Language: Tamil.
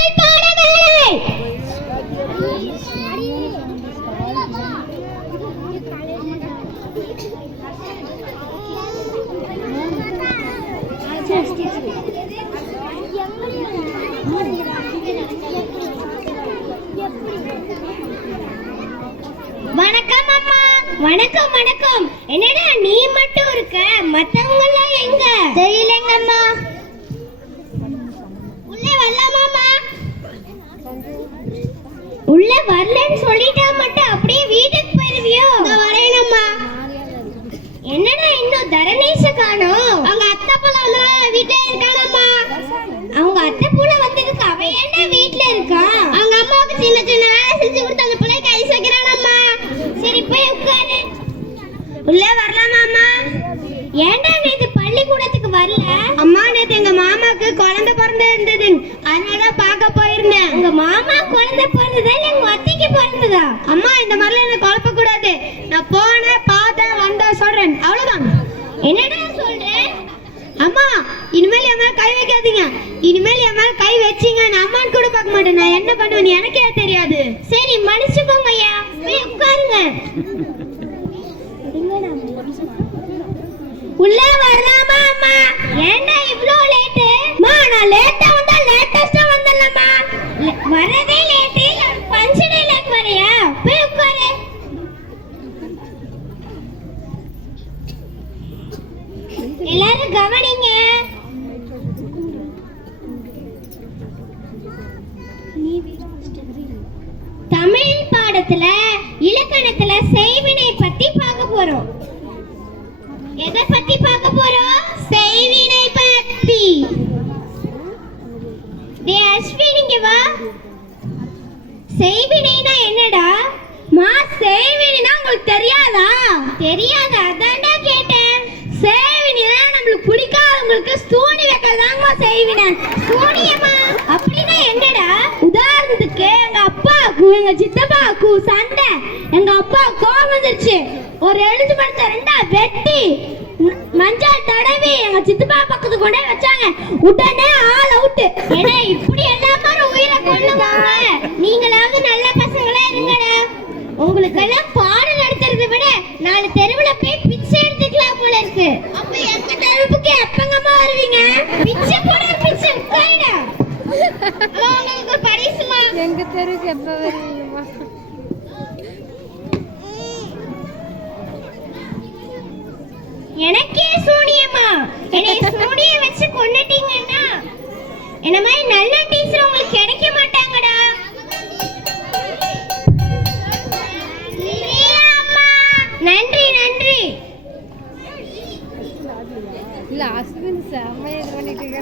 தமிழ் பாடவேளை வணக்கம் அம்மா. வணக்கம் வணக்கம். என்னடா நீ மட்டும் இருக்க? மத்தவங்க எல்லாம் எங்க வரலன்னு சொல்லிட்டா மட்டும் அப்படியே வீட்டுக்கு போயிருவியோ? வரேனம்மா. என்னடா இன்னும் தரணேஷ காணோம்? அவங்க அத்தை புள்ள வந்து வீட்ல இருக்கானம்மா அவங்க அத்தை புள்ள வந்ததுக்கு அவ ஏன்டா வீட்ல இருக்கா? அவங்க அம்மாவுக்கு சின்ன சின்ன வேலை செஞ்சு கொடுத்து அந்த புள்ளை கை வைக்கிறானம்மா சரி போய் உட்காரு. உள்ள வரலாமாம்மா? ஏன்டா நேத்து பார்க்க போயிருந்தேன். உங்க மாமா குழந்தை பிறந்ததா இல்ல உங்க அத்தைக்கு பிறந்ததா? அம்மா இந்த மாதிரிலாம் என்ன குழப்ப கூடாது நான் போனேன் பார்த்தேன் வந்தேன் சொல்றேன். அவ்வளவுதான். என்னடா சொல்ற? அம்மா இனிமேல் என் மேல கை வைக்காதீங்க. இனிமேல் என் மேல கை வச்சீங்க. நான் அம்மான்னு கூட பார்க்க மாட்டேன். நான் என்ன பண்ணுவேன்னு எனக்கே தெரியாது. சரி மன்னிச்சுக்கோங்க ஐயா உட்காருங்க. உள்ள வரலாமா அம்மா? ஏன்டா லேட் நான் லேட்டா லேட்டஸ்டா வந்தலம்மா வரதே லேட் பஞ்சு டைலாக் வரையா? போய் உட்காரு. எல்லாரும் கவனிங்க. தமிழ் பாடத்துல இலக்கணத்துல செய்வினை பத்தி பார்க்க போறோம். எதை பத்தி பார்க்க போறோம்? செய்வினை பத்தி. டே அஸ்வின் இங்க செய்வினைனா என்னடா? மா செய்வினா உங்களுக்கு தெரியாதா? தெரியாத அதான்டா கேட்டேன். செய்வினா நம்மளுக்கு பிடிக்காதவங்களுக்கு ஸ்தூணி வைக்கிறதாங்கம்மா செய்வினை. ஸ்தூணியமா அப்படின்னா என்னடா? உதாரணத்துக்கு எங்க அப்பாவுக்கு எங்க சித்தப்பாவுக்கு சண்டை. எங்க அப்பா கோபம் வந்துருச்சு. ஒரு எழுத்து படுத்த ரெண்டா வெட்டி மஞ்சள் தடவி எங்க சித்தப்பா பக்கத்து கொண்டே வச்சாங்க. உடனே ஆள் அவுட் ஏன்னா இப்படி எல்லாமே உயிரை கொள்ளுங்க உங்களுக்கு எல்லாம் பாடம் நடத்துறதை விட நாலு தெருவுல போய் பிச்சை எடுத்துக்கலாம் போல இருக்கு. அப்ப எங்க தெருவுக்கு எப்பங்கம்மா வருவீங்க? பிச்சை போட பிச்சை உட்காருடா. உங்களுக்கு பரிசுமா? எங்க தெருக்கு எப்ப வருவீங்கம்மா? எனக்கே சூனியமா என்னை சூனிய வச்சு கொண்டுட்டீங்கன்னா என்ன மாதிரி நல்ல டீச்சர் உங்களுக்கு கிடைக்க நன்றி இல்ல அஸ்வின் செம்மையா இது பண்ணிட்டு இருக்காரு.